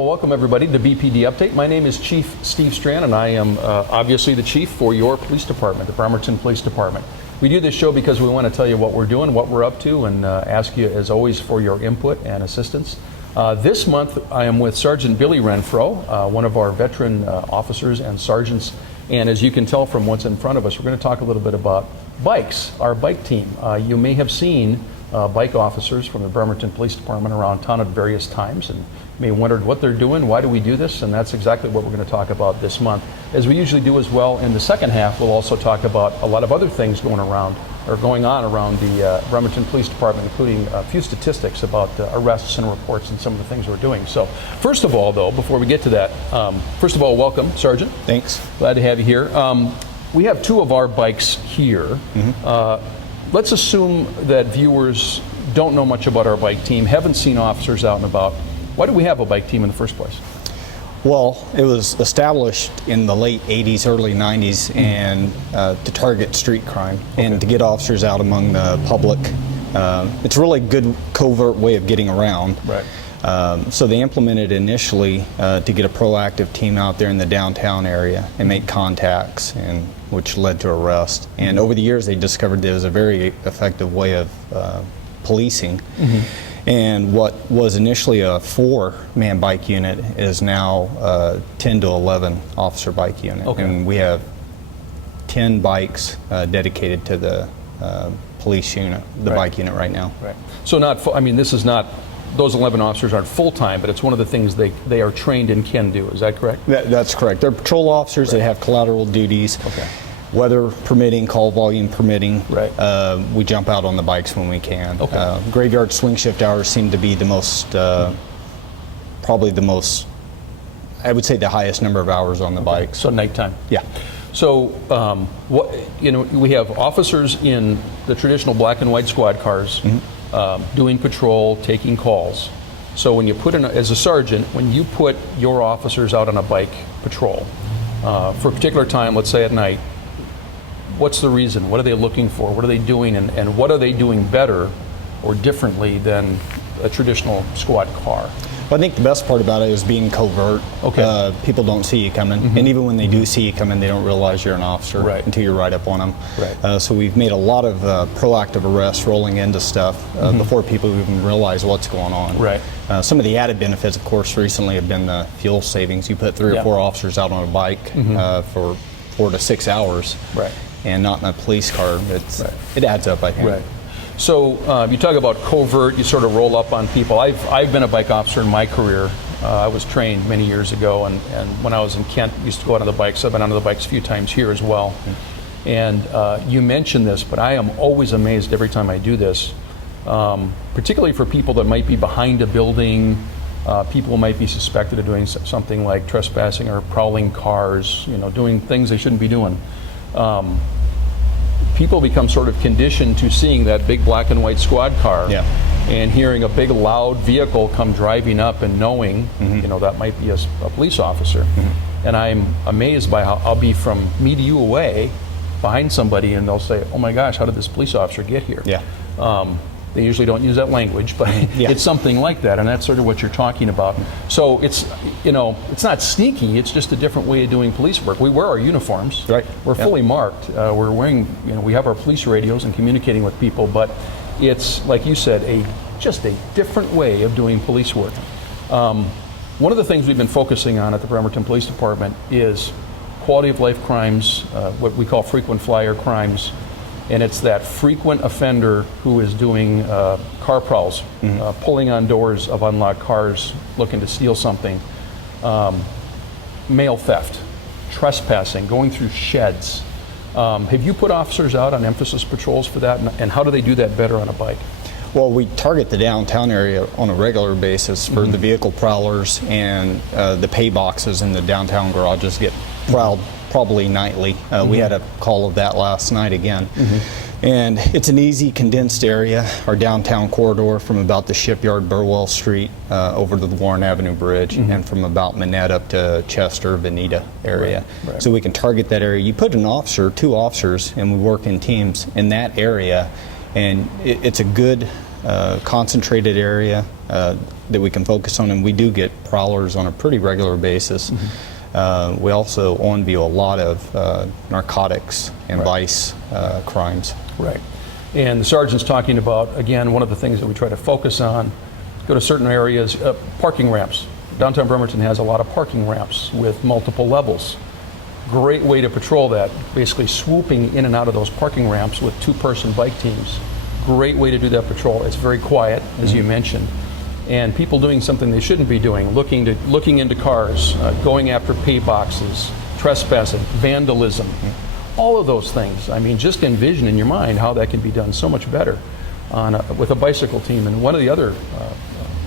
Well, welcome everybody to BPD Update. My name is Chief Steve Strand, and I am obviously the chief for your police department, the Bremerton Police Department. We do this show because we want to tell you what we're doing, what we're up to, and ask you, as always, for your input and assistance. This month, I am with Sergeant Billy Renfro, one of our veteran officers and sergeants. And as you can tell from what's in front of us, we're going to talk a little bit about bikes, our bike team. You may have seen bike officers from the Bremerton Police Department around town at various times, and you may have wondered what they're doing, why do we do this, and that's exactly what we're going to talk about this month. As we usually do as well, in the second half, we'll also talk about a lot of other things going on around the Bremerton Police Department, including a few statistics about arrests and reports and some of the things we're doing. So first of all, though, before we get to that, first of all, welcome, Sergeant. Thanks. Glad to have you here. We have two of our bikes here. Let's assume that viewers don't know much about our bike team, haven't seen officers out and about. Why do we have a bike team in the first place? Well, it was established in the late 80s, early 90s, and to target street crime and to get officers out among the public. It's a really good covert way of getting around. Right. So they implemented initially to get a proactive team out there in the downtown area and make contacts, and which led to arrest. And over the years, they discovered there was a very effective way of policing. And what was initially a 4-man bike unit is now a 10 to 11 officer bike unit. And we have 10 bikes dedicated to the police unit, the bike unit right now. Right. So this is not, those 11 officers aren't full-time, but it's one of the things they are trained and can do. Is that correct? That's correct. They're patrol officers. They have collateral duties. Weather permitting, call volume permitting, we jump out on the bikes when we can. Graveyard swing shift hours seem to be the most, probably the most, I would say the highest number of hours on the bikes. So nighttime. Yeah. So we have officers in the traditional black and white squad cars doing patrol, taking calls. So when you put in, as a sergeant, when you put your officers out on a bike patrol for a particular time, let's say at night, what's the reason? What are they looking for? What are they doing? And what are they doing better or differently than a traditional squad car? Well, I think the best part about it is being covert. People don't see you coming. And even when they do see you coming, they don't realize you're an officer until you're right up on them. So we've made a lot of proactive arrests rolling into stuff before people even realize what's going on. Some of the added benefits, of course, recently have been the fuel savings. You put 3 or 4 officers out on a bike for 4 to 6 hours. And not in a police car, it adds up, I think. So you talk about covert, you sort of roll up on people. I've been a bike officer in my career. I was trained many years ago, and when I was in Kent, I used to go out on the bikes. I've been on the bikes a few times here as well. And you mentioned this, but I am always amazed every time I do this, particularly for people that might be behind a building, people might be suspected of doing something like trespassing or prowling cars, doing things they shouldn't be doing. People become sort of conditioned to seeing that big black and white squad car and hearing a big loud vehicle come driving up and knowing that might be a police officer. And I'm amazed by how I'll be from me to you away behind somebody and they'll say, oh my gosh, how did this police officer get here? They usually don't use that language, but it's something like that, and that's sort of what you're talking about. So it's it's not sneaky, it's just a different way of doing police work. We wear our uniforms. We're fully marked. We're wearing, we have our police radios and communicating with people, but it's, like you said, just a different way of doing police work. One of the things we've been focusing on at the Bremerton Police Department is quality of life crimes, what we call frequent flyer crimes. And it's that frequent offender who is doing car prowls, pulling on doors of unlocked cars, looking to steal something, mail theft, trespassing, going through sheds. Have you put officers out on emphasis patrols for that, and how do they do that better on a bike? Well, we target the downtown area on a regular basis for the vehicle prowlers, and the pay boxes in the downtown garages get prowled probably nightly. We had a call of that last night again. And it's an easy condensed area, our downtown corridor from about the Shipyard, Burwell Street over to the Warren Avenue Bridge, and from about Manette up to Chester, Veneta area. So we can target that area. You put an officer, 2 officers, and we work in teams in that area, and it's a good concentrated area that we can focus on, and we do get prowlers on a pretty regular basis. We also on-view a lot of narcotics and vice crimes. Right. And the sergeant's talking about, again, one of the things that we try to focus on, go to certain areas, parking ramps. Downtown Bremerton has a lot of parking ramps with multiple levels. Great way to patrol that, basically swooping in and out of those parking ramps with two-person bike teams. Great way to do that patrol. It's very quiet, as you mentioned. And people doing something they shouldn't be doing, looking into cars, going after pay boxes, trespassing, vandalism. All of those things. I mean, just envision in your mind how that can be done so much better with a bicycle team. And one of the other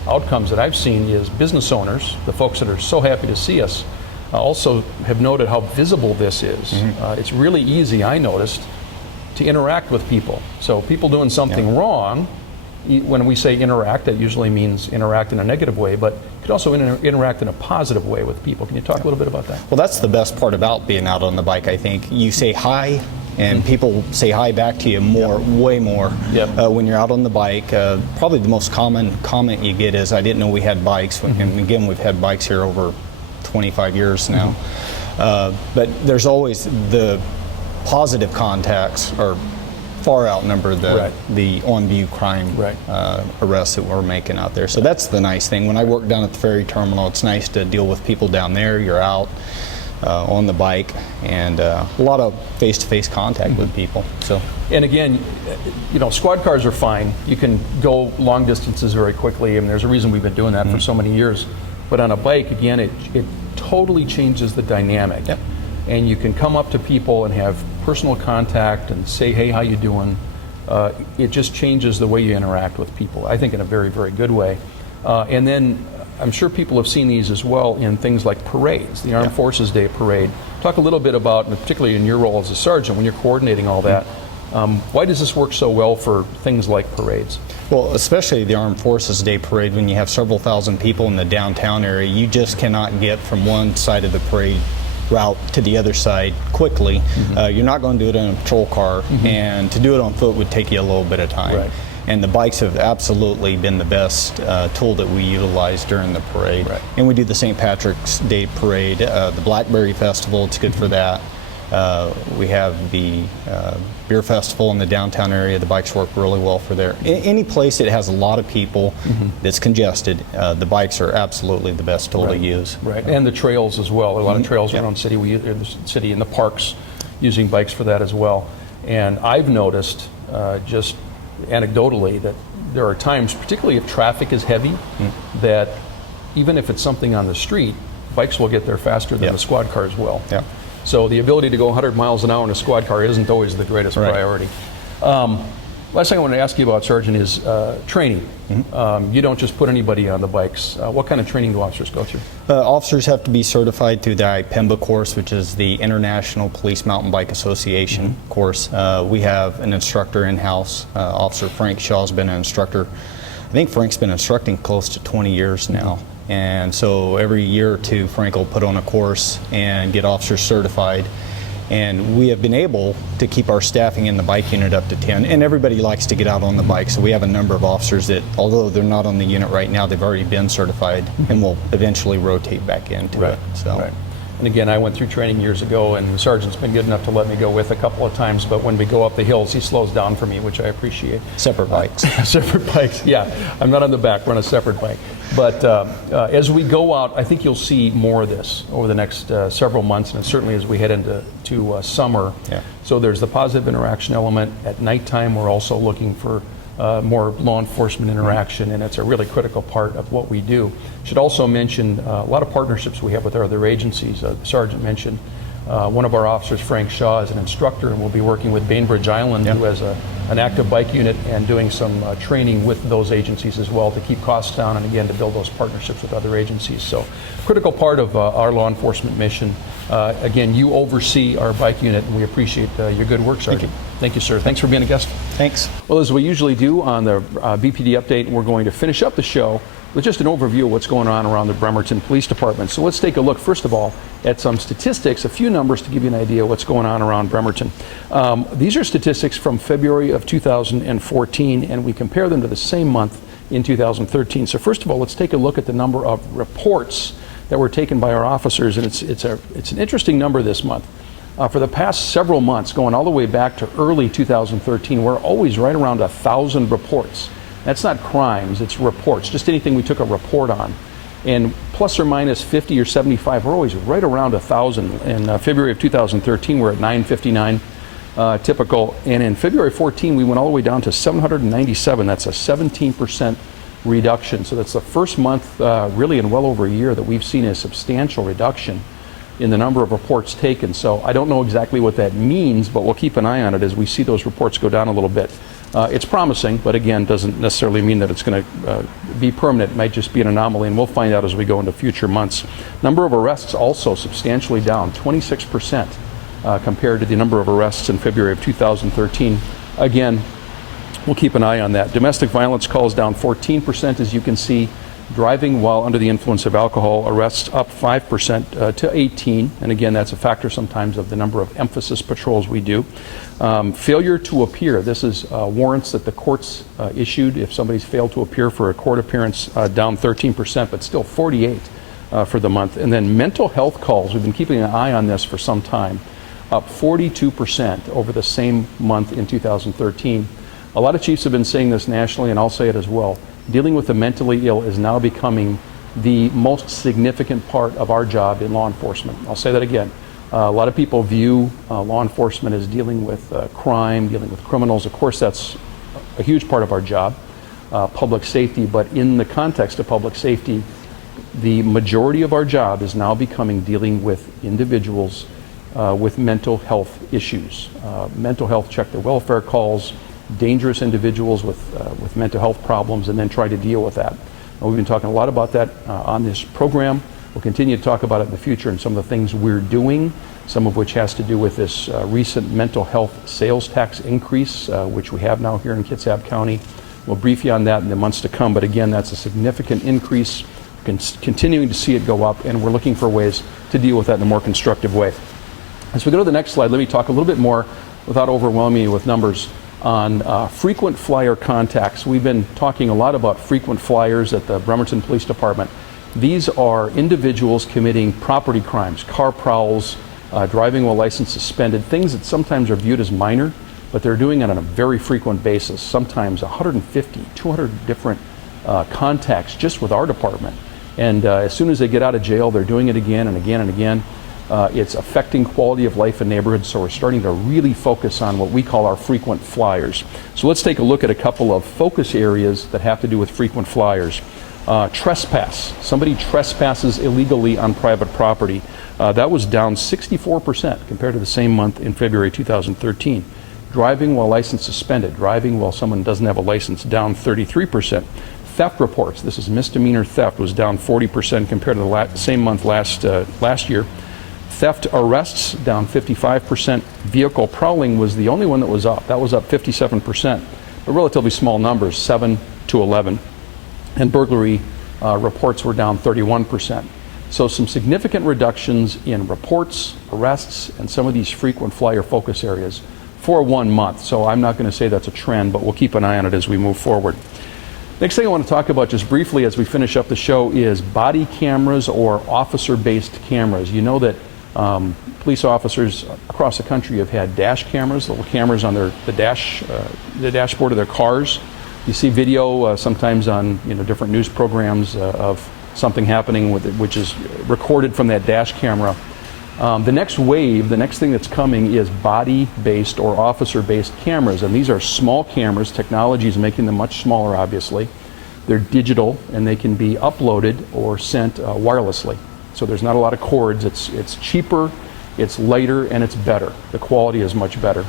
outcomes that I've seen is business owners, the folks that are so happy to see us, also have noted how visible this is. It's really easy, I noticed, to interact with people. So people doing something wrong, when we say interact, that usually means interact in a negative way, but you could also interact in a positive way with people. Can you talk a little bit about that? Well, that's the best part about being out on the bike, I think. You say hi, and people say hi back to you way more when you're out on the bike. Probably the most common comment you get is, I didn't know we had bikes. And again, we've had bikes here over 25 years now. But there's always the positive contacts are far outnumber the on-view crime arrests that we're making out there. So that's the nice thing. When I work down at the ferry terminal, it's nice to deal with people down there. You're out on the bike, and a lot of face-to-face contact with people. So, and again, you know, squad cars are fine. You can go long distances very quickly, and there's a reason we've been doing that for so many years. But on a bike, again, it totally changes the dynamic. And you can come up to people and have personal contact and say, hey, how you doing? It just changes the way you interact with people, I think in a very, very good way. And then I'm sure people have seen these as well in things like parades, the Armed Forces Day Parade. Talk a little bit about, and particularly in your role as a sergeant, when you're coordinating all that, why does this work so well for things like parades? Well, especially the Armed Forces Day Parade, when you have several thousand people in the downtown area, you just cannot get from one side of the parade route to the other side quickly. You're not going to do it in a patrol car, and to do it on foot would take you a little bit of time. And the bikes have absolutely been the best tool that we utilize during the parade. And we do the St. Patrick's Day Parade, the Blackberry Festival, it's good for that. We have the beer festival in the downtown area. The bikes work really well for there. Any place that has a lot of people that's congested, the bikes are absolutely the best tool to use. And the trails as well. A lot of trails around the city, in the parks, using bikes for that as well. And I've noticed, just anecdotally, that there are times, particularly if traffic is heavy, that even if it's something on the street, bikes will get there faster than the squad cars will. So the ability to go 100 miles an hour in a squad car isn't always the greatest priority. Last thing I want to ask you about, Sergeant, is training. You don't just put anybody on the bikes. What kind of training do officers go through? Officers have to be certified through the IPEMBA course, which is the International Police Mountain Bike Association course. We have an instructor in-house. Officer Frank Shaw's been an instructor. I think Frank's been instructing close to 20 years now. And so every year or two, Frank will put on a course and get officers certified. And we have been able to keep our staffing in the bike unit up to 10. And everybody likes to get out on the bike. So we have a number of officers that, although they're not on the unit right now, they've already been certified and will eventually rotate back into it. So. And again, I went through training years ago, and the sergeant's been good enough to let me go with a couple of times, but when we go up the hills, he slows down for me, which I appreciate. Separate bikes. Separate bikes, yeah. I'm not on the back, we're on a separate bike. But as we go out, I think you'll see more of this over the next several months, and certainly as we head into summer. So there's the positive interaction element. At nighttime, we're also looking for more law enforcement interaction, and it's a really critical part of what we do. Should also mention a lot of partnerships we have with our other agencies. The sergeant mentioned one of our officers, Frank Shaw, is an instructor, and we'll be working with Bainbridge Island, who has an active bike unit, and doing some training with those agencies as well to keep costs down, and again to build those partnerships with other agencies. So critical part of our law enforcement mission. Again, you oversee our bike unit, and we appreciate your good work, Sergeant. Thank you, sir. Thanks for being a guest. Thanks. Well, as we usually do on the BPD update, we're going to finish up the show with just an overview of what's going on around the Bremerton Police Department. So let's take a look, first of all, at some statistics, a few numbers to give you an idea of what's going on around Bremerton. These are statistics from February of 2014, and we compare them to the same month in 2013. So first of all, let's take a look at the number of reports that were taken by our officers, and it's an interesting number this month. For the past several months, going all the way back to early 2013, we're always right around 1,000 reports. That's not crimes, it's reports, just anything we took a report on. And plus or minus 50 or 75, we're always right around 1,000. In February of 2013, we're at 959 typical. And in February 14, we went all the way down to 797. That's a 17% reduction. So that's the first month, really in well over a year, that we've seen a substantial reduction in the number of reports taken. So I don't know exactly what that means, but we'll keep an eye on it as we see those reports go down a little bit. It's promising, but again, doesn't necessarily mean that it's going to be permanent. It might just be an anomaly, and we'll find out as we go into future months. Number of arrests also substantially down, 26% compared to the number of arrests in February of 2013. Again, we'll keep an eye on that. Domestic violence calls down 14%, as you can see. Driving while under the influence of alcohol, arrests up 5% to 18. And again, that's a factor sometimes of the number of emphasis patrols we do. Failure to appear. This is warrants that the courts issued if somebody's failed to appear for a court appearance, down 13%, but still 48 for the month. And then mental health calls. We've been keeping an eye on this for some time, up 42% over the same month in 2013. A lot of chiefs have been saying this nationally, and I'll say it as well. Dealing with the mentally ill is now becoming the most significant part of our job in law enforcement. I'll say that again. A lot of people view law enforcement as dealing with crime, dealing with criminals. Of course, that's a huge part of our job, public safety. But in the context of public safety, the majority of our job is now becoming dealing with individuals with mental health issues. Mental health, check their welfare calls, dangerous individuals with mental health problems, and then try to deal with that. We've been talking a lot about that on this program. We'll continue to talk about it in the future and some of the things we're doing, some of which has to do with this recent mental health sales tax increase, which we have now here in Kitsap County. We'll brief you on that in the months to come, but again, that's a significant increase. We're continuing to see it go up, and we're looking for ways to deal with that in a more constructive way. As we go to the next slide, let me talk a little bit more, without overwhelming you with numbers, on frequent flyer contacts. We've been talking a lot about frequent flyers at the Bremerton Police Department. These are individuals committing property crimes, car prowls, driving while license suspended, things that sometimes are viewed as minor, but they're doing it on a very frequent basis, sometimes 150, 200 different contacts just with our department. And as soon as they get out of jail, they're doing it again and again and again. It's affecting quality of life in neighborhoods, so we're starting to really focus on what we call our frequent flyers. So let's take a look at a couple of focus areas that have to do with frequent flyers. Trespass. Somebody trespasses illegally on private property. That was down 64% compared to the same month in February 2013. Driving while license suspended. Driving while someone doesn't have a license, down 33%. Theft reports. This is misdemeanor theft, was down 40% compared to the same month last year. Theft arrests down 55%. Vehicle prowling was the only one that was up. That was up 57%, but relatively small numbers, 7 to 11. And burglary reports were down 31%. So some significant reductions in reports, arrests, and some of these frequent flyer focus areas for 1 month. So I'm not going to say that's a trend, but we'll keep an eye on it as we move forward. Next thing I want to talk about just briefly as we finish up the show is body cameras or officer-based cameras. You know that police officers across the country have had dash cameras, little cameras on the dashboard of their cars. You see video sometimes on different news programs of something happening with it, which is recorded from that dash camera. The next wave, the next thing that's coming is body-based or officer-based cameras, and these are small cameras. Technology is making them much smaller, obviously. They're digital, and they can be uploaded or sent wirelessly. So there's not a lot of cords. It's cheaper, it's lighter, and it's better. The quality is much better.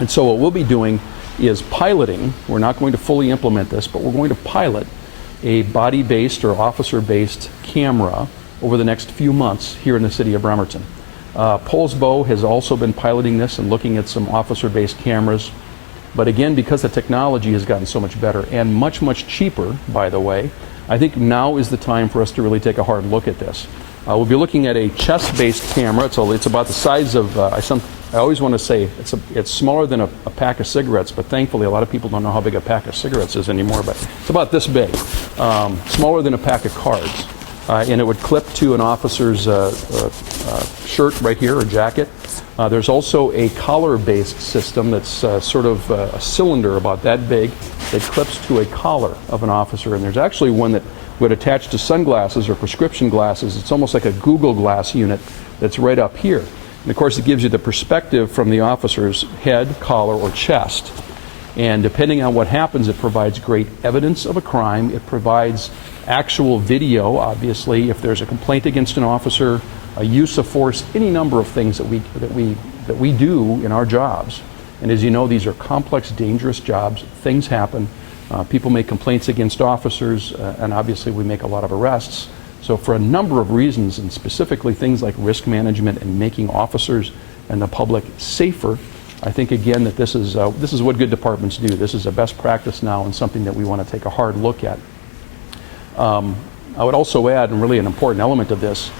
And so what we'll be doing is piloting. We're not going to fully implement this, but we're going to pilot a body-based or officer-based camera over the next few months here in the city of Bremerton. Poulsbo has also been piloting this and looking at some officer-based cameras. But again, because the technology has gotten so much better and much, much cheaper, by the way, I think now is the time for us to really take a hard look at this. We'll be looking at a chest-based camera. It's about the size of, I always want to say it's smaller than a pack of cigarettes, but thankfully a lot of people don't know how big a pack of cigarettes is anymore, but it's about this big, smaller than a pack of cards. And it would clip to an officer's shirt right here, or jacket. There's also a collar-based system that's sort of a cylinder about that big that clips to a collar of an officer. And there's actually one that would attach to sunglasses or prescription glasses. It's almost like a Google Glass unit that's right up here. And of course, it gives you the perspective from the officer's head, collar, or chest. And depending on what happens, it provides great evidence of a crime. It provides actual video, obviously, if there's a complaint against an officer, a use of force, any number of things that we do in our jobs. And as you know, these are complex, dangerous jobs. Things happen. People make complaints against officers, and obviously we make a lot of arrests. So for a number of reasons, and specifically things like risk management and making officers and the public safer, I think again that this is what good departments do. This is a best practice now and something that we want to take a hard look at. I would also add, and really an important element of this,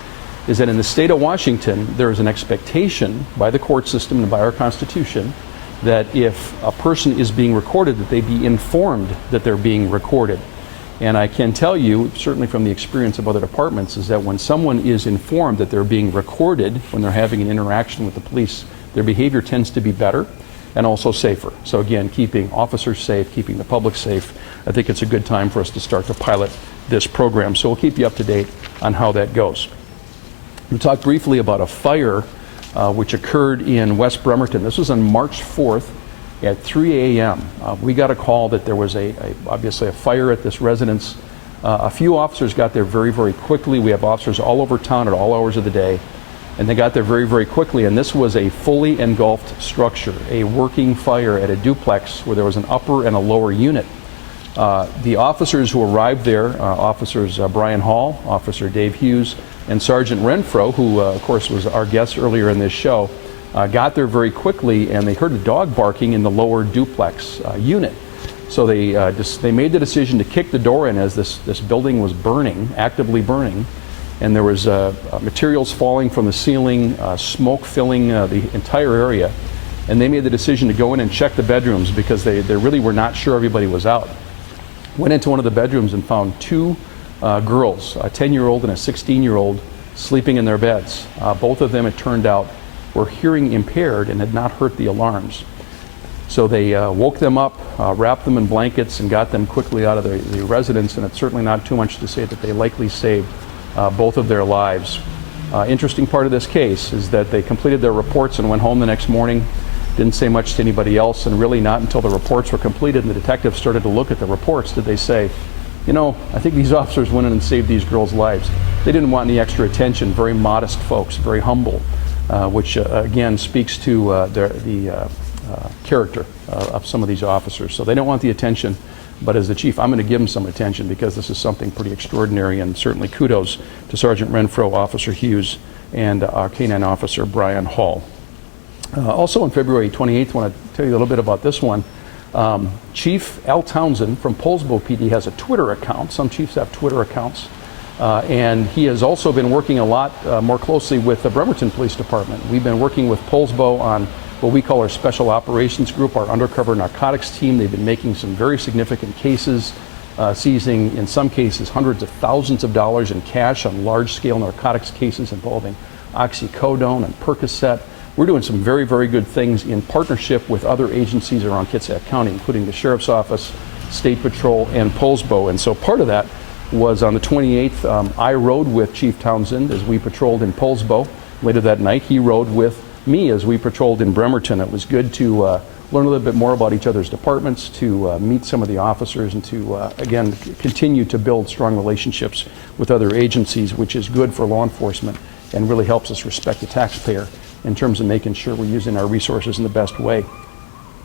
is that in the state of Washington, there is an expectation by the court system and by our Constitution that if a person is being recorded, that they be informed that they're being recorded. And I can tell you, certainly from the experience of other departments, is that when someone is informed that they're being recorded, when they're having an interaction with the police, their behavior tends to be better and also safer. So again, keeping officers safe, keeping the public safe, I think it's a good time for us to start to pilot this program. So we'll keep you up to date on how that goes. We'll talk briefly about a fire which occurred in West Bremerton. This was on March 4th at 3 a.m. We got a call that there was obviously a fire at this residence. A few officers got there very, very quickly. We have officers all over town at all hours of the day, and they got there very, very quickly. And this was a fully engulfed structure, a working fire at a duplex where there was an upper and a lower unit. The officers who arrived there, Officers Brian Hall, Officer Dave Hughes, and Sergeant Renfro, who of course was our guest earlier in this show, got there very quickly, and they heard a dog barking in the lower duplex unit. So they made the decision to kick the door in as this building was burning, actively burning, and there was materials falling from the ceiling, smoke filling the entire area, and they made the decision to go in and check the bedrooms because they really were not sure everybody was out. Went into one of the bedrooms and found two girls, a 10-year-old and a 16-year-old, sleeping in their beds. Both of them, it turned out, were hearing impaired and had not heard the alarms. So they woke them up, wrapped them in blankets, and got them quickly out of the residence, and it's certainly not too much to say that they likely saved both of their lives. Interesting part of this case is that they completed their reports and went home the next morning, didn't say much to anybody else, and really not until the reports were completed and the detectives started to look at the reports did they say, you know, I think these officers went in and saved these girls' lives. They didn't want any extra attention, very modest folks, very humble, which again speaks to the character of some of these officers. So they don't want the attention, but as the chief, I'm going to give them some attention because this is something pretty extraordinary, and certainly kudos to Sergeant Renfro, Officer Hughes, and our K-9 officer, Brian Hall. Also on February 28th, I want to tell you a little bit about this one. Chief Al Townsend from Poulsbo PD has a Twitter account. Some chiefs have Twitter accounts. And he has also been working a lot more closely with the Bremerton Police Department. We've been working with Poulsbo on what we call our Special Operations Group, our undercover narcotics team. They've been making some very significant cases, seizing, in some cases, hundreds of thousands of dollars in cash on large-scale narcotics cases involving oxycodone and Percocet. We're doing some very, very good things in partnership with other agencies around Kitsap County, including the Sheriff's Office, State Patrol, and Poulsbo. And so part of that was on the 28th, I rode with Chief Townsend as we patrolled in Poulsbo. Later that night, he rode with me as we patrolled in Bremerton. It was good to learn a little bit more about each other's departments, to meet some of the officers, and to, again, continue to build strong relationships with other agencies, which is good for law enforcement and really helps us respect the taxpayer in terms of making sure we're using our resources in the best way.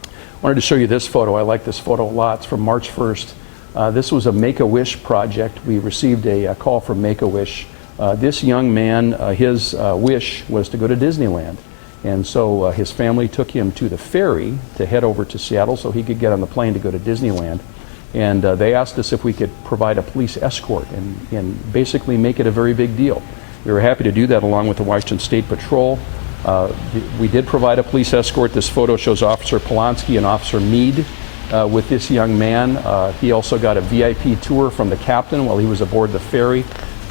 I wanted to show you this photo. I like this photo a lot. It's from March 1st. This was a Make-A-Wish project. We received a call from Make-A-Wish. This young man, his wish was to go to Disneyland. And so his family took him to the ferry to head over to Seattle so he could get on the plane to go to Disneyland. And they asked us if we could provide a police escort and basically make it a very big deal. We were happy to do that along with the Washington State Patrol. We did provide a police escort. This photo shows Officer Polanski and Officer Meade with this young man. He also got a VIP tour from the captain while he was aboard the ferry.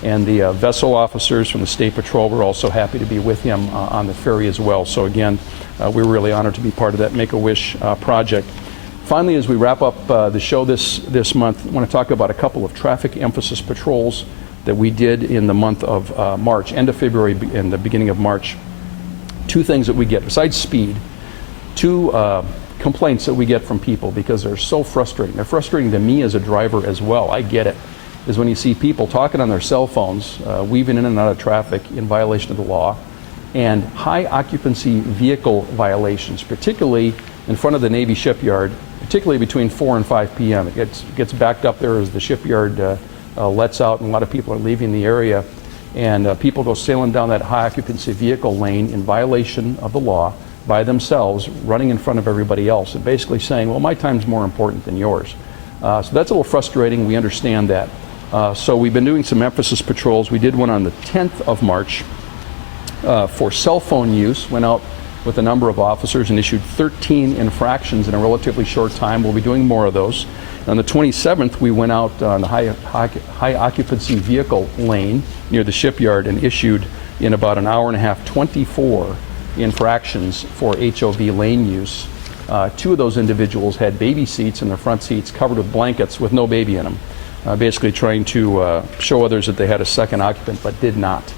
And the vessel officers from the State Patrol were also happy to be with him on the ferry as well. So again, we were really honored to be part of that Make-A-Wish project. Finally, as we wrap up the show this month, I want to talk about a couple of traffic emphasis patrols that we did in the month of March, end of February and the beginning of March. Two things that we get, besides speed, two complaints that we get from people because they're so frustrating. They're frustrating to me as a driver as well. I get it. Is when you see people talking on their cell phones, weaving in and out of traffic in violation of the law, and high occupancy vehicle violations, particularly in front of the Navy shipyard, particularly between 4 and 5 p.m. It gets backed up there as the shipyard lets out, and a lot of people are leaving the area. And people go sailing down that high occupancy vehicle lane in violation of the law by themselves, running in front of everybody else, and basically saying, well, my time's more important than yours. So that's a little frustrating. We understand that. So we've been doing some emphasis patrols. We did one on the 10th of March for cell phone use. Went out with a number of officers and issued 13 infractions in a relatively short time. We'll be doing more of those. On the 27th, we went out on the high occupancy vehicle lane near the shipyard and issued in about an hour and a half 24 infractions for HOV lane use. Two of those individuals had baby seats in their front seats covered with blankets with no baby in them, basically trying to show others that they had a second occupant but did not.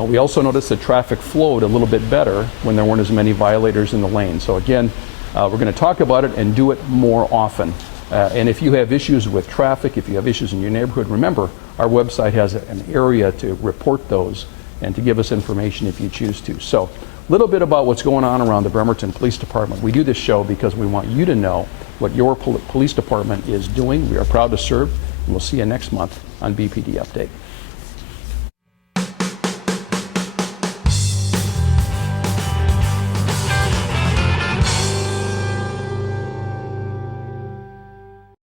We also noticed that traffic flowed a little bit better when there weren't as many violators in the lane. So again, we're going to talk about it and do it more often. And if you have issues with traffic, if you have issues in your neighborhood, remember our website has an area to report those and to give us information if you choose to. So a little bit about what's going on around the Bremerton Police Department. We do this show because we want you to know what your police department is doing. We are proud to serve, and we'll see you next month on BPD Update.